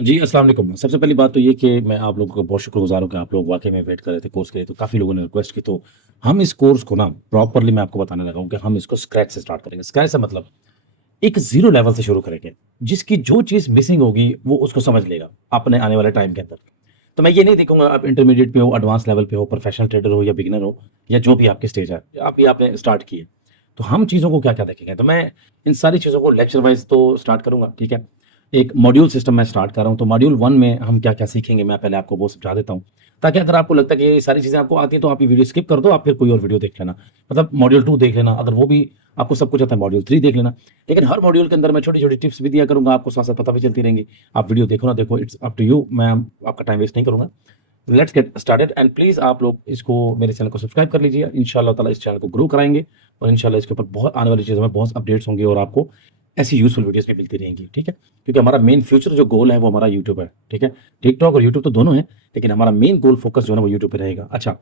जी, अस्सलाम वालेकुम। सबसे पहली बात तो ये कि मैं आप लोगों का बहुत शुक्रगुज़ार हूँ कि आप लोग वाक़ई में वेट कर रहे थे कोर्स के लिए, तो काफ़ी लोगों ने रिक्वेस्ट की, तो हम इस कोर्स को ना प्रॉपरली मैं आपको बताने लगा हूँ कि हम इसको स्क्रैच से स्टार्ट करेंगे। स्क्रैच से मतलब एक ज़ीरो लेवल से शुरू करेंगे। जिसकी जो चीज़ मिसिंग होगी, वो उसको समझ लेगा अपने आने वाले टाइम के अंदर। तो मैं ये नहीं देखूँगा आप इंटरमीडिएट पे हो, एडवांस लेवल पे हो, प्रोफेशनल ट्रेडर हो या बिगिनर हो या जो भी आपकी स्टेज है, अभी आपने स्टार्ट की है। तो हम चीज़ों को क्या-क्या देखेंगे, तो मैं इन सारी चीज़ों को लेक्चर वाइज़ तो स्टार्ट करूँगा, ठीक है? एक मॉड्यूल सिस्टम मैं स्टार्ट कर रहा हूँ, तो मॉड्यूल 1 में हम क्या-क्या सीखेंगे, मैं पहले आपको वो समझा देता हूँ। ताकि अगर आपको लगता है कि ये सारी चीज़ें आपको आती हैं, तो आप ये वीडियो स्किप कर दो, आप फिर कोई और वीडियो देख लेना। मतलब मॉड्यूल 2 देख लेना, अगर वो भी आपको सब कुछ आता है, मॉड्यूल 3 देख लेना। लेकिन हर मॉड्यूल के अंदर मैं छोटी-छोटी टिप्स भी दिया करूँगा, आपको साथ-साथ पता भी चलती रहेंगी। आप वीडियो देखो ना देखो, इट्स अप टू यू, मैं आपका टाइम वेस्ट नहीं करूँगा। Let's get started and please आप लोग इसको मेरे चैनल को सब्सक्राइब कर लीजिए। इंशाअल्लाह ताला इस चैनल को ग्रो कराएँगे और इंशाअल्लाह इसके ऊपर बहुत आने वाली चीज़ों में बहुत अपडेट्स होंगे और आपको ऐसी यूज़फुल वीडियोज़ भी मिलती रहेंगी, ठीक है? क्योंकि हमारा मेन फ्यूचर जो गोल है वो हमारा यूट्यूब है, ठीक है? टिकटॉक और यूट्यूब तो दोनों हैं, लेकिन हमारा मेन गोल फोकस जो है ना वो यूट्यूब पे रहेगा। अच्छा,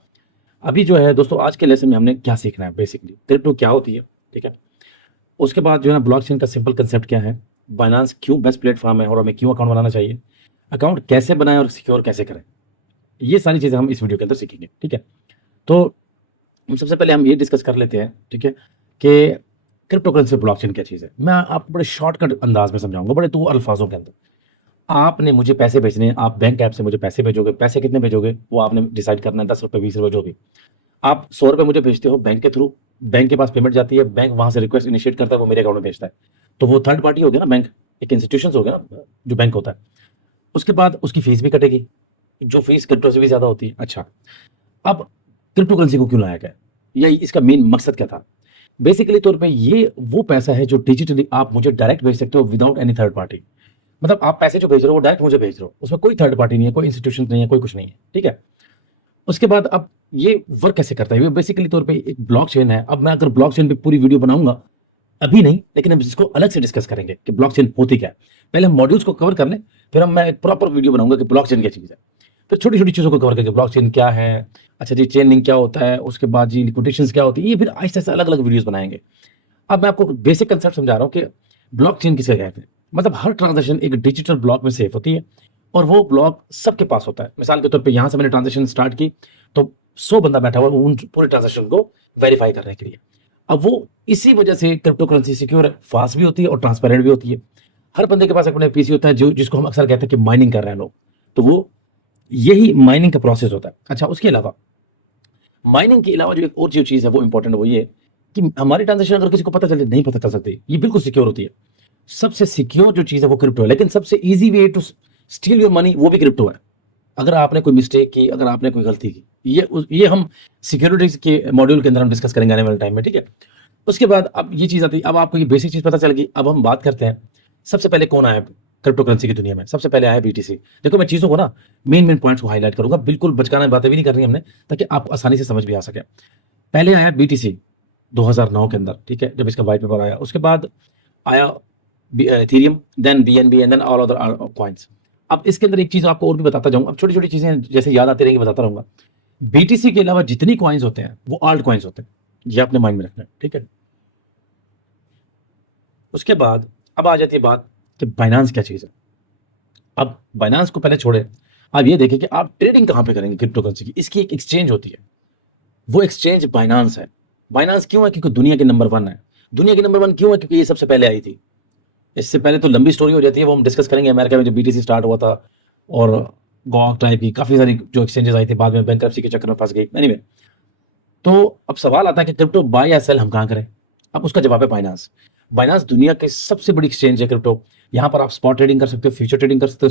अभी जो है दोस्तों आज के लेसन में हमने क्या सीखना है बेसिकली, क्रिप्टो क्या होती है, ठीक है? उसके बाद जो है ना ब्लॉकचेन का सिंपल कांसेप्ट क्या है, बाइनेंस क्यों बेस्ट प्लेटफ़ॉर्म है और हमें क्यों अकाउंट बनाना चाहिए, अकाउंट कैसे बनाएँ और सिक्योर कैसे करें? ये सारी चीज़ें हम इस वीडियो के अंदर सीखेंगे, ठीक है? तो सबसे पहले हम ये डिस्कस कर लेते हैं, ठीक है? कि क्रिप्टो करेंसी ब्लॉकचेन क्या चीज़ है? मैं आपको बड़े शॉर्टकट अंदाज़ में समझाऊँगा, बड़े 2 अल्फ़ाज़ों के अंदर। आपने मुझे पैसे भेजने हैं, आप बैंक ऐप से मुझे पैसे भेजोगे, पैसे कितने भेजोगे वो आपने डिसाइड करना है, ₹10 ₹20 जो भी। आप ₹100 मुझे भेजते हो बैंक के थ्रू, बैंक के पास पेमेंट जाती है, बैंक वहाँ से रिक्वेस्ट इनिशिएट करता है, वो मेरे अकाउंट में भेजता है। तो वो थर्ड पार्टी हो गया ना बैंक, एक इंस्टीट्यूशंस हो गया ना, जो बैंक होता है। उसके बाद उसकी फीस भी कटेगी, जो फीस क्रिप्टो से भी ज़्यादा होती है। अच्छा, अब क्रिप्टो करेंसी को क्यों लाया गया? या इसका मेन मकसद क्या था? बेसिकली तौर पे ये वो पैसा है जो डिजिटली आप मुझे डायरेक्ट भेज सकते हो विदाउट एनी थर्ड पार्टी। मतलब आप पैसे जो भेज रहे हो वो डायरेक्ट मुझे भेज रहे हो। उसमें कोई थर्ड पार्टी नहीं है, कोई इंस्टीट्यूशन नहीं है, कोई कुछ नहीं है, ठीक है? उसके बाद अब ये वर्क कैसे करता है? ये बेसिकली तौर पे एक ब्लॉकचेन है। अब मैं अगर ब्लॉकचेन पे पूरी वीडियो बनाऊँगा, अभी नहीं, लेकिन हम इसको अलग से डिस्कस करेंगे कि ब्लॉकचेन होती क्या है। पहले हम मॉड्यूल्स को कवर कर लें, फिर मैं एक प्रॉपर वीडियो बनाऊँगा कि ब्लॉकचेन क्या चीज़ है। फिर छोटी-छोटी चीज़ों को कवर करके ब्लॉकचेन क्या है? अच्छा जी, चेन लिंक क्या होता है? उसके बाद जी लिक्विडेशंस क्या होती है? ये फिर आहिस्ता-आहिस्ता अलग-अलग वीडियोज़ बनाएँगे। अब मैं आपको बेसिक कांसेप्ट समझा रहा हूँ कि ब्लॉकचेन किसे कहते हैं। मतलब हर ट्रांज़ैक्शन एक डिजिटल ब्लॉक में सेव होती है और वो ब्लॉक सबके पास होता है। मिसाल के तौर पे यहाँ से मैंने ट्रांज़ैक्शन स्टार्ट की, तो 100 बंदा बैठा हुआ है उन पूरे ट्रांज़ैक्शन को वेरीफ़ाई करने के लिए। अब वो इसी वजह से क्रिप्टो करेंसी सिक्योर है, फ़ास्ट भी होती है और ट्रांसपेरेंट भी होती है। हर बंदे के पास अपना पीसी होता है जो जिसको हम अक्सर कहते हैं कि माइनिंग कर रहे हैं लोग। तो वो यही माइनिंग का प्रोसेस होता है। अच्छा, उसके अलावा माइनिंग के अलावा जो एक और जो चीज़ है वो इम्पोर्टेंट है, वो ये कि हमारी ट्रांज़ैक्शन अगर किसी को पता चले, नहीं पता चल सकती, ये बिल्कुल सिक्योर होती है। सबसे सिक्योर जो चीज़ है वो क्रिप्टो है, लेकिन सबसे easy way to steal your money वो भी क्रिप्टो है। अगर आपने कोई मिस्टेक की, अगर आपने कोई गलती की, ये हम सिक्योरिटीज़ के मॉड्यूल के अंदर हम डिस्कस करेंगे आने वाले टाइम में, ठीक है? उसके बाद अब ये चीज़ आती है, अब आपको ये बेसिक चीज़ पता चल गई, अब हम बात करते हैं, सबसे पहले कौन आया क्रिप्टो करेंसी की दुनिया में? सबसे पहले आया बीटीसी। देखो मैं चीज़ों को ना मेन पॉइंट्स को हाइलाइट करूँगा, बिल्कुल बचकाना बातें भी नहीं करनी हमने, ताकि आपको आसानी से समझ भी आ सके। पहले आया बीटीसी 2009 के अंदर, ठीक है? जब इसका व्हाइट पेपर आया, उसके बाद आया Ethereum, then BNB and then all other coins. अब इसके अंदर एक चीज़ आपको और भी बताता जाऊँ, अब छोटी-छोटी चीज़ें जैसे याद आती रहेंगी बताता रहूँगा। बीटीसी के अलावा जितनी कॉइन्स होते हैं, वो आल्ट कॉइन्स होते हैं। ये आपने माइंड में रखना है, ठीक है? उसके बाद अब आ जाती है बात कि बाइनेंस क्या चीज़ है? अब बाइनेंस को पहले छोड़ें, आप ये देखें कि आप ट्रेडिंग कहाँ पे करेंगे क्रिप्टो करेंसी की? इसकी एक एक्सचेंज होती है, वो एक्सचेंज बाइनेंस है। बाइनेंस क्यों है? क्योंकि दुनिया के नंबर 1 है। दुनिया के नंबर 1 क्यों है? क्योंकि ये सबसे पहले आई थी। इससे पहले तो लंबी स्टोरी हो जाती है, वो हम डिस्कस करेंगे। अमेरिका में जब बीटीसी स्टार्ट हुआ था और गॉग टाइप की काफ़ी सारी जो एक्सचेंजेस आई थी, बाद में बैंक्रप्सी के चक्कर में फँस गई। एनीवे, तो अब सवाल आता है कि क्रिप्टो बाय या सेल हम कहाँ करें? अब उसका जवाब है बाइनेंस। बाइनेंस दुनिया की सबसे बड़ी एक्सचेंज है क्रिप्टो। यहाँ पर आप स्पॉट ट्रेडिंग कर सकते हो, फ्यूचर ट्रेडिंग कर सकते हो,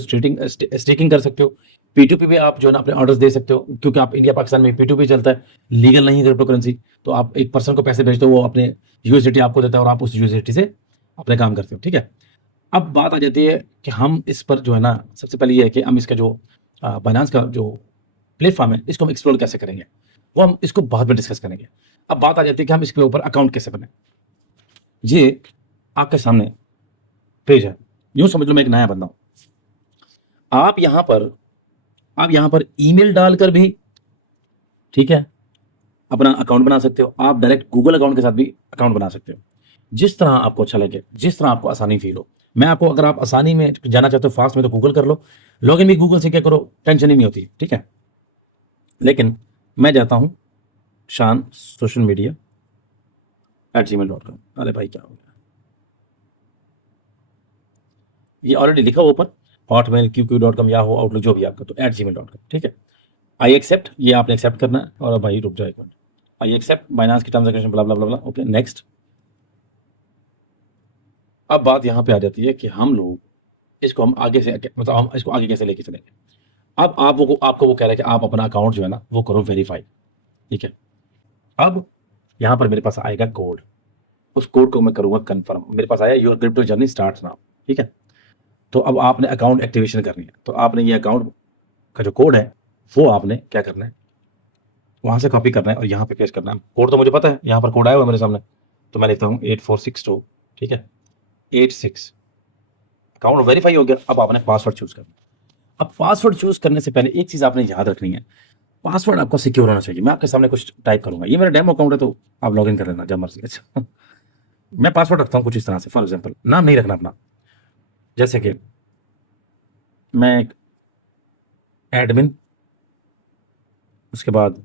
स्टेकिंग कर सकते हो। पी2पी पे आप जो है ना अपने ऑर्डर्स दे सकते हो, क्योंकि आप इंडिया पाकिस्तान में पी2पी चलता है, लीगल नहीं है क्रिप्टो करेंसी। तो आप एक पर्सन को पैसे भेजते हो, वो अपने यूएसडीटी आपको देता है और आप उस यूएसडीटी से अपने काम करते हो, ठीक है? अब बात आ जाती है कि हम इस पर जो है ना, सबसे पहले ये है कि हम इसका जो बाइनेंस का जो प्लेटफ़ॉर्म है, इसको हम एक्सप्लोर कैसे करेंगे? वो हम इसको बाद में डिस्कस करेंगे। अब बात आ जाती है कि हम इसके ऊपर अकाउंट कैसे बनाएँ? ये आपके सामने पेज है। यूँ समझ लो मैं एक नया बंदा हूँ। आप यहाँ पर आप यहाँ पर ईमेल डालकर भी, ठीक है, अपना अकाउंट बना सकते हो। आप डायरेक्ट गूगल अकाउंट के साथ भी अकाउंट बना सकते हो। जिस तरह आपको अच्छा लगे, जिस तरह आपको आसानी फ़ील हो। मैं आपको, अगर आप आसानी में जाना चाहते हो फास्ट में, तो गूगल कर लो, लॉगिन भी गूगल से क्या करो, टेंशन ही नहीं होती, ठीक है। लेकिन मैं जाता हूँ शान सोशल मीडिया @gmail.com। अरे भाई क्या हो गया, ये ऑलरेडी लिखा हुआ ऊपर, हॉटमेल qq.com या हो आउटलुक जो भी आपका, तो @gmail.com, ठीक है। आई एक्सेप्ट, ये आपने एक्सेप्ट करना है। और भाई रुक जाओ एक मिनट, आई एक्सेप्ट बाइनांस की terms and condition, blah blah blah blah, okay next. अब बात यहाँ पे आ जाती है कि हम लोग इसको हम आगे से मतलब हम इसको आगे कैसे लेके चलेंगे। अब आपको वो कह रहा है कि आप अपना अकाउंट जो है ना वो करो वेरीफाई, ठीक है। अब यहाँ पर मेरे पास आएगा कोड, उस कोड को मैं करूँगा कन्फर्म। मेरे पास आया your crypto journey starts now, ठीक है। तो अब आपने अकाउंट एक्टिवेशन करनी है, तो आपने ये अकाउंट का जो कोड है वो आपने क्या करना है, वहाँ से कॉपी करना है और यहाँ पे पेस्ट करना है। कोड तो मुझे पता है, यहाँ पर कोड आया हुआ है मेरे सामने, तो मैं लिखता हूँ 8462, ठीक है 86। अकाउंट वेरीफाई हो गया। अब आपने पासवर्ड चूज करना है। अब पासवर्ड चूज करने से पहले एक चीज आपने याद रखनी है, पासवर्ड आपका सिक्योर होना चाहिए। मैं आपके सामने कुछ टाइप करूंगा, ये मेरा डेमो अकाउंट है तो आप लॉग इन कर लेना जब मर्जी। अच्छा मैं पासवर्ड रखता हूँ कुछ इस तरह से, फॉर एग्जाम्पल नाम नहीं रखना अपना, जैसे कि मैं एक एडमिन, उसके बाद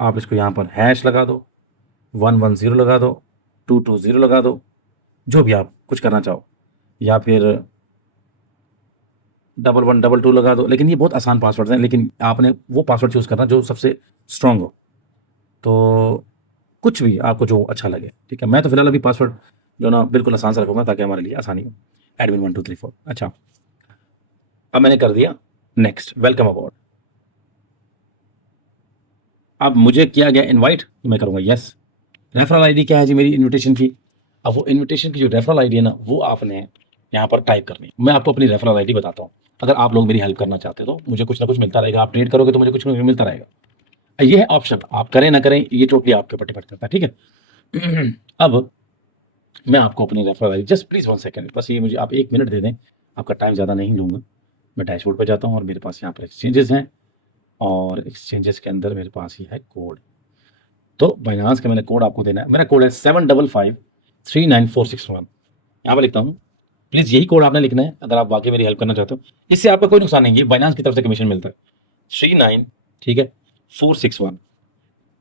आप इसको यहाँ पर हैश लगा दो, 110 लगा दो, 220 लगा दो, जो भी आप कुछ करना चाहो, या फिर 1122 लगा दो। लेकिन ये बहुत आसान पासवर्ड है, लेकिन आपने वो पासवर्ड चूज करना जो सबसे स्ट्रांग हो। तो कुछ भी आपको जो अच्छा लगे, ठीक है। मैं तो फिलहाल अभी पासवर्ड जो ना बिल्कुल आसान से रखूंगा ताकि हमारे लिए आसानी हो, एडमिन 1234। अच्छा अब मैंने कर दिया नेक्स्ट, वेलकम अबाउट। अब मुझे किया गया इनवाइट, तो मैं करूंगा यस। रेफरल आईडी क्या है जी मेरी इनविटेशन की। अब वो इनविटेशन की जो रेफरल आईडी है ना वो आपने यहाँ पर टाइप करनी है। मैं आपको अपनी रेफरल आईडी बताता हूँ, अगर आप लोग मेरी हेल्प करना चाहते हो तो मुझे कुछ ना कुछ मिलता रहेगा। आप ट्रेड करोगे तो मुझे कुछ ना कुछ मिलता रहेगा। ये है ऑप्शन, आप करें ना करें ये टोटली आपके ऊपर डिपेंड करता है, ठीक है। अब मैं आपको अपनी referral ID, just please 1 second, बस ये मुझे आप 1 मिनट दे दें, आपका टाइम ज़्यादा नहीं लूँगा। मैं डैशबोर्ड पर जाता हूँ और मेरे पास यहाँ पर एक्सचेंजेस हैं, और एक्सचेंजेस के अंदर मेरे पास ये है कोड। तो बाइनांस का मैंने कोड आपको देना है, मेरा कोड है 75539461। यहाँ पर लिखता हूँ, प्लीज़ यही कोड आपने लिखना है अगर आप वाकई मेरी हेल्प करना चाहते हो। इससे आपका कोई नुकसान नहीं है, बाइनांस की तरफ से कमीशन मिलता है 39, ठीक है 461,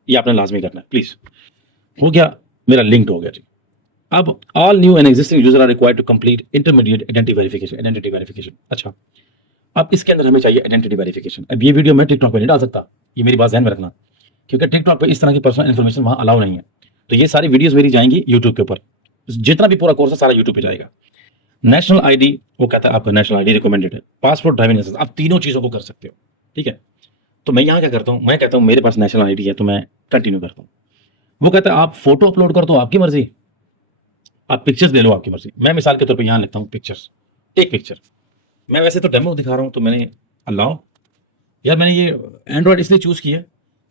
ये आपने लाजमी करना है प्लीज़। हो गया, मेरा लिंक्ड हो गया जी। अब all new and existing user are required to complete intermediate identity verification. अच्छा अब इसके अंदर हमें चाहिए आइडेंटिटी वेरिफिकेशन। अब ये वीडियो मैं टिकटॉक पे नहीं डाल सकता, ये मेरी बात ध्यान में रखना, क्योंकि टिकटॉक पे इस तरह की पर्सनल इन्फॉर्मेशन वहाँ अलाउ नहीं है। तो ये सारी वीडियोस मेरी जाएंगी यूट्यूब के ऊपर, जितना भी पूरा कोर्स है सारा यूट्यूब पे जाएगा। नेशनल आईडी, वो कहता है आपका नेशनल आईडी रिकमेंडेड है, पासपोर्ट, ड्राइविंग लाइसेंस, आप तीनों चीज़ों को कर सकते हो, ठीक है। तो मैं यहाँ क्या करता हूँ, मैं कहता हूँ मेरे पास नेशनल आईडी है तो मैं कंटिन्यू करता हूँ। वो कहता है आप फोटो अपलोड कर दो, आपकी मर्जी, आप पिक्चर्स ले लो, आपकी मर्जी। मैं मिसाल के तौर पर यहाँ लिखता हूँ पिक्चर्स, एक पिक्चर। मैं वैसे तो डेमो दिखा रहा हूँ तो मैंने अलाउ, यार मैंने ये एंड्रॉयड इसलिए चूज़ किया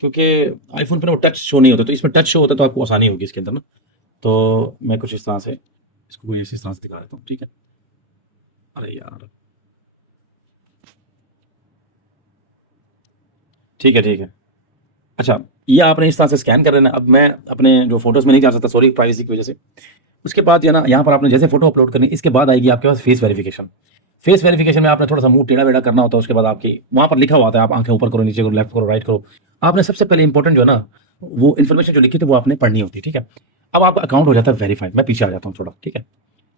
क्योंकि आईफोन पर वो टच शो नहीं होता, तो इसमें टच शो होता है तो आपको आसानी होगी इसके अंदर ना। तो मैं कुछ इस तरह से इसको कोई इस तरह से दिखा देता हूँ, ठीक है। अरे यार ठीक है, ठीक है। अच्छा ये आपने इस तरह से स्कैन कर लेना। अब मैं अपने जो फोटोज़ में नहीं जा सकता, सॉरी प्राइवेसी की वजह से। उसके बाद जो है ना, यहाँ पर आपने जैसे फोटो अपलोड करनी, इसके बाद आएगी आपके पास फेस वेरिफिकेशन। फेस वेरिफिकेशन में आपने थोड़ा सा मुंह टेढ़ा बेढ़ा करना होता है। उसके बाद आपकी वहाँ पर लिखा हुआ आता है, आप आंखें ऊपर करो, नीचे करो, लेफ्ट करो, राइट करो। आपने सबसे पहले इंपॉर्टेंट जो है ना वो इन्फॉर्मेशन जो लिखी थी वो आपने पढ़नी होती है, ठीक है। अब आपका अकाउंट हो जाता है वेरीफाइड। मैं पीछे आ जाता हूँ थोड़ा, ठीक है।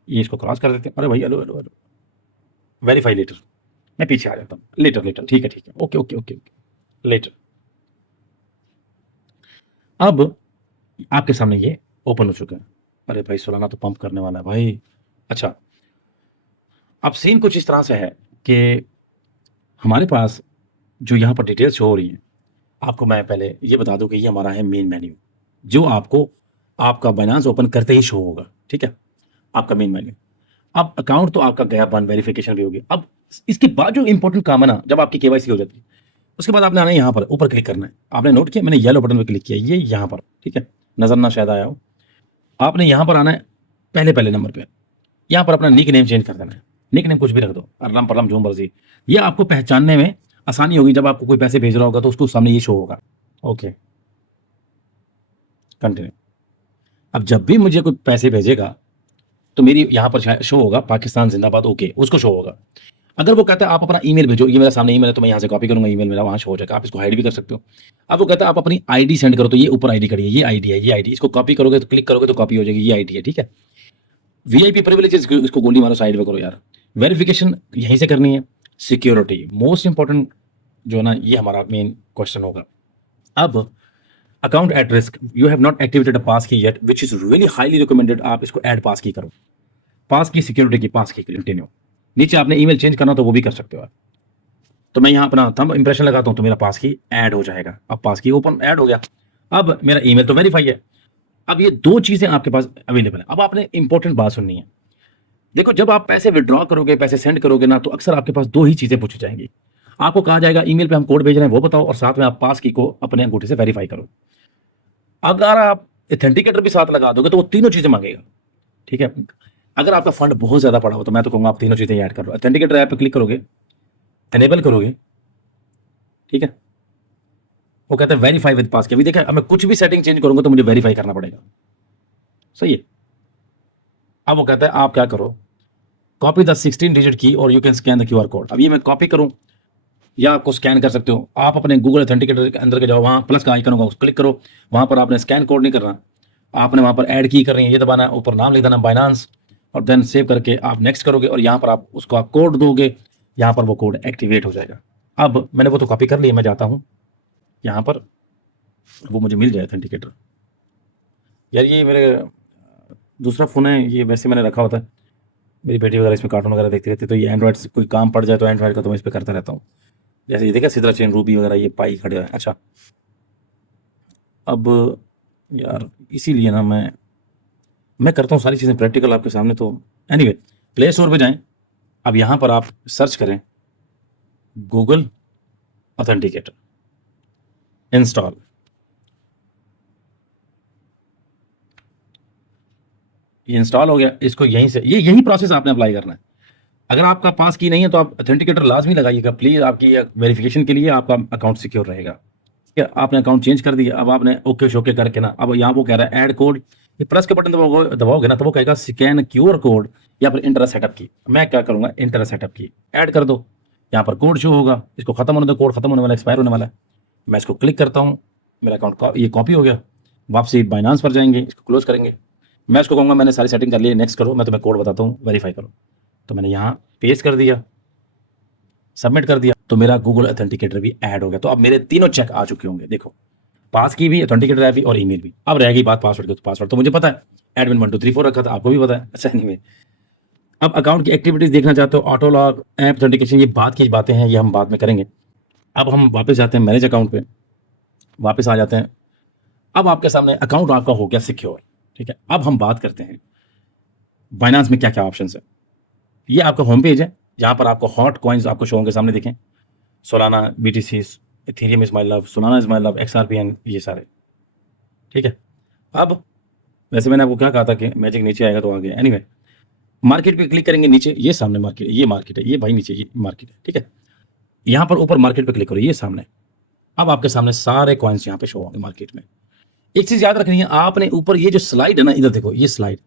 ये इसको क्रॉस कर देते हैं। अरे भाई hello hello hello, verify later. मैं पीछे आ जाता हूँ, लेटर लेटर, ठीक है ठीक है, okay okay okay okay, later. अब आपके सामने ये ओपन हो चुका है। अरे भाई सोलाना तो पंप करने वाला है भाई। अच्छा अब सीन कुछ इस तरह से है कि हमारे पास जो यहाँ पर डिटेल्स शो हो रही हैं, आपको मैं पहले ये बता दूं कि ये हमारा है मेन मेन्यू, जो आपको आपका बाइनांस ओपन करते ही शो होगा, ठीक है, आपका मेन मेन्यू। अब अकाउंट तो आपका गया बन, वेरिफिकेशन भी होगी। अब इसके बाद जो इंपॉर्टेंट काम है ना, जब आपकी केवाईसी हो जाती है उसके बाद आपने आना है यहाँ पर ऊपर क्लिक करना है। आपने नोट किया मैंने येलो बटन पर क्लिक किया, ये यहाँ पर, ठीक है, नजर ना शायद आया हो। आपने यहाँ पर आना है पहले पहले नंबर पे, यहाँ पर अपना निक नेम चेंज कर देना है। निक नेम कुछ भी रख दो, अरलम परलम जो मर्जी। ये आपको पहचानने में आसानी होगी, जब आपको कोई पैसे भेज रहा होगा तो उसको सामने ये शो होगा। Okay continue. अब जब भी मुझे कोई पैसे भेजेगा तो मेरी यहाँ पर शो होगा पाकिस्तान जिंदाबाद ओके, उसको शो होगा। अगर वो कहता है आप अपना ईमेल भेजो, ये मेरे सामने ईमेल है तो मैं यहाँ से कॉपी करूँगा, ईमेल मेरा वहाँ शो हो जाएगा, आप इसको हाइड भी कर सकते हो। अब वो कहता है आप अपनी आईडी सेंड करो, तो ये ऊपर आईडी खड़ी है, ये आईडी है, ये आईडी, इसको कॉपी करोगे तो क्लिक करोगे तो कॉपी हो जाएगी, ये आईडी है, ठीक है। वीआईपी प्रिविलेजेस इसको गोली मारो, साइड में करो यार। वेरिफिकेशन यहीं से करनी है। सिक्योरिटी मोस्ट इंपॉर्टेंट जो है ना, ये हमारा मेन क्वेश्चन होगा। अब account at risk, you have not activated a passkey yet which is really highly recommended, आप इसको ऐड पास की करो, पास की सिक्योरिटी की पास की कंटिन्यू। नीचे आपने ईमेल चेंज करना तो वो भी कर सकते हो आप। तो मैं यहाँ अपना थंब इंप्रेशन लगाता हूँ तो मेरा पास की ऐड हो जाएगा। अब पास की ओपन ऐड हो गया, अब मेरा ईमेल तो वेरीफाई है। अब ये दो चीजें आपके पास अवेलेबल है। अब आपने इंपॉर्टेंट बात सुननी है। देखो, जब आप पैसे विड्रॉ करोगे, पैसे सेंड करोगे ना, तो अक्सर आपके पास दो ही चीजें पूछी जाएंगी। आपको कहा जाएगा ईमेल पे हम कोड भेज रहे हैं वो बताओ, और साथ में आप पास की को अपने अंगूठे से वेरीफाई करो। अगर आप ऑथेंटिकेटर भी साथ लगा दोगे तो वो तीनों चीजें मांगेगा, ठीक है। अगर आपका फंड बहुत ज्यादा पड़ा हो तो मैं तो कहूंगा आप तीनों चीजें ऐड कर लो। ऑथेंटिकेटर ऐप पे क्लिक करोगे, एनेबल करोगे, ठीक है। वो कहता है वेरीफाई विद पास की। अभी देखा, अब मैं कुछ भी सेटिंग चेंज करूंगा तो मुझे वेरीफाई करना पड़ेगा, सही है। अब वो कहता है आप क्या करो, कॉपी द 16 डिजिट की और you can scan the QR code. अब ये मैं कॉपी करूं या आपको स्कैन कर सकते हो। आप अपने गूगल ऑथेंटिकेटर के अंदर के जाओ, वहां प्लस का आइकन होगा, उसको क्लिक करो। वहां पर आपने स्कैन कोड नहीं करना, आपने वहां पर ऐड की करनी है, ये दबाना, ऊपर नाम लिख देना बाइनांस, और देन सेव करके आप नेक्स्ट करोगे और यहाँ पर आप उसको आप कोड दोगे, यहाँ पर वो कोड एक्टिवेट हो जाएगा। अब मैंने वो तो कॉपी कर लिया, मैं जाता हूँ यहाँ पर, वो मुझे मिल जाए ऑथेंटिकेटर। यार ये मेरे दूसरा फ़ोन है, ये वैसे मैंने रखा होता है, मेरी बेटी वगैरह इसमें कार्टून वगैरह देखती रहती है, तो ये एंड्रॉइड से कोई काम पड़ जाए तो एंड्रॉइड का तो मैं इस पर करता रहता हूँ। जैसे ये देखा सिद्रा चेन रूबी वगैरह, ये पाई खड़े हैं। अच्छा, अब यार इसीलिए ना मैं करता हूँ सारी चीज़ें प्रैक्टिकल आपके सामने। तो एनीवे, प्ले स्टोर पे जाएं, अब यहाँ पर आप सर्च करें गूगल ऑथेंटिकेटर, इंस्टॉल। ये इंस्टॉल हो गया, इसको यहीं से यही प्रोसेस आपने अप्लाई करना है। अगर आपका पास की नहीं है तो आप ऑथेंटिकेटर लाजमी लगाइएगा प्लीज़, आपकी वेरिफिकेशन के लिए, आपका अकाउंट सिक्योर रहेगा। ठीक है, आपने अकाउंट चेंज कर दिया, अब आपने ओके शोके करके ना, अब यहाँ वो कह रहा है ऐड कोड, ये प्रेस के बटन दबाओगे ना तो वो कहेगा स्कैन क्यूआर कोड या फिर इंटर सेटअप की। मैं क्या करूँगा, इंटर सेटअप की ऐड कर दो, यहाँ पर कोड शो होगा, इसको खत्म होने दो, कोड खत्म होने वाला, एक्सपायर होने वाला है। मैं इसको क्लिक करता हूँ, मेरा अकाउंट ये कॉपी हो गया, वापसी बाइनांस पर जाएंगे, इसको क्लोज करेंगे। मैं इसको कहूँगा मैंने सारी सेटिंग कर ली, नेक्स्ट करो, मैं तुम्हें कोड बताता हूँ, वेरीफाई करो। तो मैंने यहाँ पेस्ट कर दिया, सबमिट कर दिया, तो मेरा गूगल ऑथेंटिकेटर भी ऐड हो गया। तो अब मेरे तीनों चेक आ चुके होंगे, देखो, पास की भी, ऑथेंटिकेटर ऐप भी और ईमेल भी। अब रह गई बात पासवर्ड की, तो पासवर्ड तो मुझे पता है, एडमिन 1 2 3 4 रखा था, आपको भी पता है। अच्छा, नहीं, अब अकाउंट की एक्टिविटीज देखना चाहते हो, ऑटो लॉग, ऐप ऑथेंटिकेशन, ये बात की बातें हैं, ये हम बाद में करेंगे। अब हम वापस जाते हैं मैनेज अकाउंट पे, वापस आ जाते हैं। अब आपके सामने अकाउंट आपका हो गया सिक्योर, ठीक है। अब हम बात करते हैं बाइनांस में क्या क्या ऑप्शन है। ये आपका होम पेज है, जहाँ पर आपको हॉट कॉइन्स आपको शो होंगे सामने, देखें, Solana, BTC, Ethereum is my love, Solana is my love, XRP, ये सारे, ठीक है। अब वैसे मैंने आपको क्या कहा था कि मैजिक नीचे आएगा तो आ गया। एनीवे, मार्केट पे क्लिक करेंगे, नीचे ये सामने मार्केट, ये मार्केट है, ये भाई नीचे ये मार्केट है, ठीक है। यहाँ पर ऊपर मार्केट पे क्लिक करो, ये सामने। अब आपके सामने सारे कॉइन्स यहाँ पे शो होंगे मार्केट में। एक चीज याद रखनी है, आपने ऊपर ये जो स्लाइड है ना, इधर देखो, ये स्लाइड,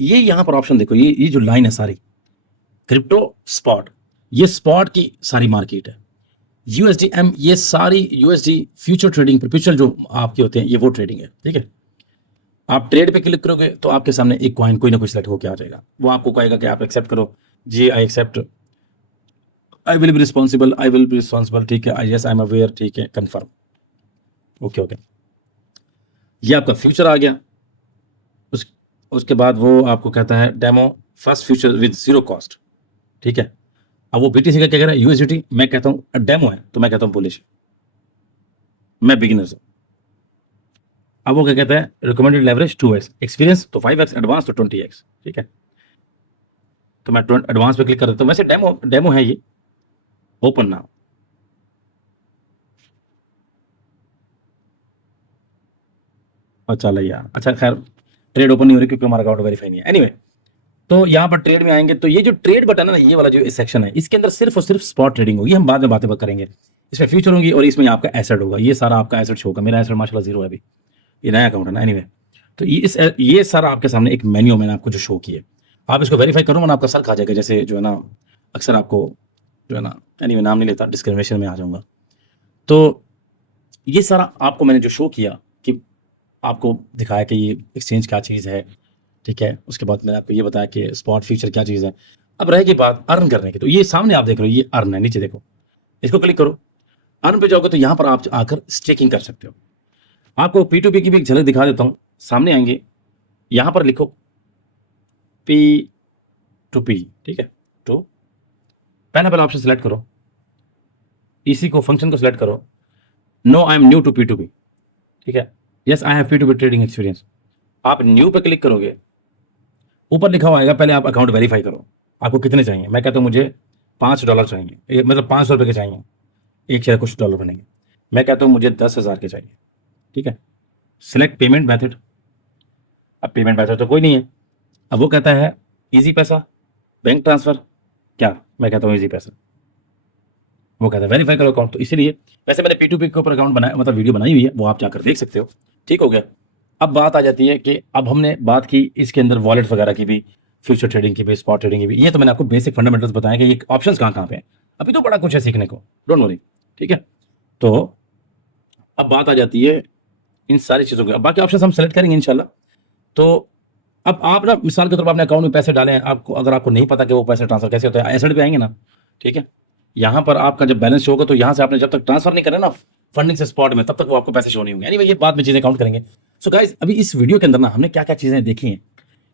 ये यहाँ पर ऑप्शन देखो, ये जो लाइन है सारी, क्रिप्टो स्पॉट, ये स्पॉट की सारी मार्केट है। USDM, ये सारी USD फ्यूचर ट्रेडिंग, परपेचुअल जो आपके होते हैं, ये वो ट्रेडिंग है, ठीक है। आप ट्रेड पे क्लिक करोगे तो आपके सामने एक कॉइन कोई ना कोई सिलेक्ट होकर आ जाएगा, वो आपको कहेगा कि आप एक्सेप्ट करो, जी I accept, I will be responsible, ठीक है, I yes I am aware, ठीक है, कंफर्म, ओके। ये आपका फ्यूचर आ गया। उसके बाद वो आपको कहता है demo first future with 0 cost, ठीक है। अब वो BTC का क्या कह रहा है, USDT, मैं कहता हूँ डेमो है तो मैं कहता हूँ बुलिश, मैं बिगिनर हूँ। अब वो क्या कहता है, रिकमेंडेड लेवरेज 2x, एक्सपीरियंस तो 5x, एडवांस तो 20x, ठीक है। तो मैं एडवांस पे क्लिक कर देता हूँ। वैसे डेमो है ये, ओपन नाउ। अच्छा यार, अच्छा खैर ट्रेड ओपन नहीं हो रही क्योंकि हमारा अकाउंट वेरीफाई नहीं है। एनीवे, तो यहाँ पर ट्रेड में आएंगे तो ये जो ट्रेड बटन है ना, ये वाला जो सेक्शन है, इसके अंदर सिर्फ और सिर्फ स्पॉट ट्रेडिंग होगी, हम बाद में बातें करेंगे। इसमें फ्यूचर होंगी और इसमें आपका एसेट होगा, ये सारा आपका एसेट शो होगा। मेरा एसेट माशाल्लाह 0 है अभी, ये नया अकाउंट है ना। एनीवे, तो ये सारा आपके सामने एक मेन्यू मैंने आपको जो शो किया है। आप इसको वेरीफ़ाई करो वरना आपका सर खा जाएगा। जैसे जो है ना, अक्सर आपको जो है ना, एनीवे नाम नहीं लेता, डिस्क्रिमिनेशन में आ जाऊँगा। तो ये सारा आपको मैंने जो शो किया कि आपको दिखाया कि ये एक्सचेंज क्या चीज़ है, ठीक है? उसके बाद मैंने आपको ये बताया कि स्पॉट फ्यूचर क्या चीज़ है। अब रहेगी बात अर्न करने की, तो ये सामने आप देख रहे हो, ये अर्न है, नीचे देखो। इसको क्लिक करो, अर्न पे जाओगे तो यहाँ पर आप आकर स्टेकिंग कर सकते हो। आपको P2P की भी एक झलक दिखा देता हूँ। सामने आएँगे, यहाँ पर लिखो P2P, ठीक है? तो पहला ऑप्शन सेलेक्ट करो, इसी को फंक्शन को सेलेक्ट करो। No I am new to P2P, ठीक है? Yes I have P2P trading experience. आप न्यू पे क्लिक करोगे, ऊपर लिखा हुआ आएगा पहले आप अकाउंट वेरीफाई करो। आपको कितने चाहिए? मैं कहता हूँ मुझे $5 चाहिए, मतलब ₹500 के चाहिए, एक शेयर कुछ डॉलर बनेंगे। मैं कहता हूँ मुझे 10,000 के चाहिए, ठीक है? Select payment method. अब पेमेंट मेथड तो कोई नहीं है। अब वो कहता है इजी पैसा, बैंक ट्रांसफर, क्या? मैं कहता हूँ इजी पैसा। वो कहता है वेरीफाई करो अकाउंट। तो इसीलिए वैसे मैंने P2P के ऊपर अकाउंट बनाया, मतलब वीडियो बनाई हुई है, वो आप जाकर देख सकते हो। ठीक हो गया। अब बात आ जाती है कि अब हमने बात की इसके अंदर वॉलेट वगैरह की भी, फ्यूचर ट्रेडिंग की भी, स्पॉट ट्रेडिंग की भी। ये तो मैंने आपको बेसिक फंडामेंटल्स बताए कि ये ऑप्शंस कहाँ-कहाँ पे हैं। अभी तो बड़ा कुछ है सीखने को, डोंट वरी, ठीक है? तो अब बात आ जाती है इन सारी चीज़ों की। अब बाकी ऑप्शंस हम सेलेक्ट करेंगे इंशाल्लाह। तो अब आप ना मिसाल के तौर पर अपने अकाउंट में पैसे डालें, आपको अगर आपको नहीं पता कि वो पैसे ट्रांसफर कैसे होते हैं, एसेट पे आएंगे ना, ठीक है? यहाँ पर आपका जब बैलेंस शो होगा तो यहाँ से आपने जब तक ट्रांसफर नहीं करा ना फंडिंग से स्पॉट में, तब तक वो आपको पैसे शो नहीं होंगे। एनीवे ये बाद में चीज़ें काउंट करेंगे। सो गाइस, अभी इस वीडियो के अंदर ना हमने क्या-क्या चीज़ें देखी हैं,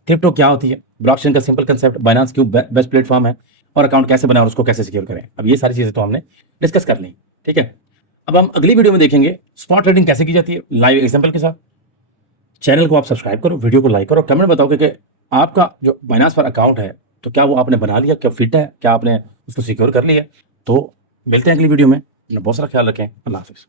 क्रिप्टो क्या होती है, ब्लॉकचेन का सिंपल कंसेप्ट, बाइनेंस क्यों बेस्ट प्लेटफॉर्म है, और अकाउंट कैसे बनाएं और उसको कैसे सिक्योर करें। अब ये सारी चीज़ें तो हमने डिस्कस कर ली, ठीक है? अब हम अगली वीडियो में देखेंगे स्पॉट ट्रेडिंग कैसे की जाती है, लाइव एग्जाम्पल के साथ। चैनल को आप सब्सक्राइब करो, वीडियो को लाइक करो, कमेंट बताओ कि आपका जो बाइनेंस पर अकाउंट है तो क्या वो आपने बना लिया, क्या फिट है, क्या आपने उसको सिक्योर कर लिया। तो मिलते हैं अगली वीडियो में। अपना बहुत सारा ख्याल रखें। अल्लाह हाफिज़।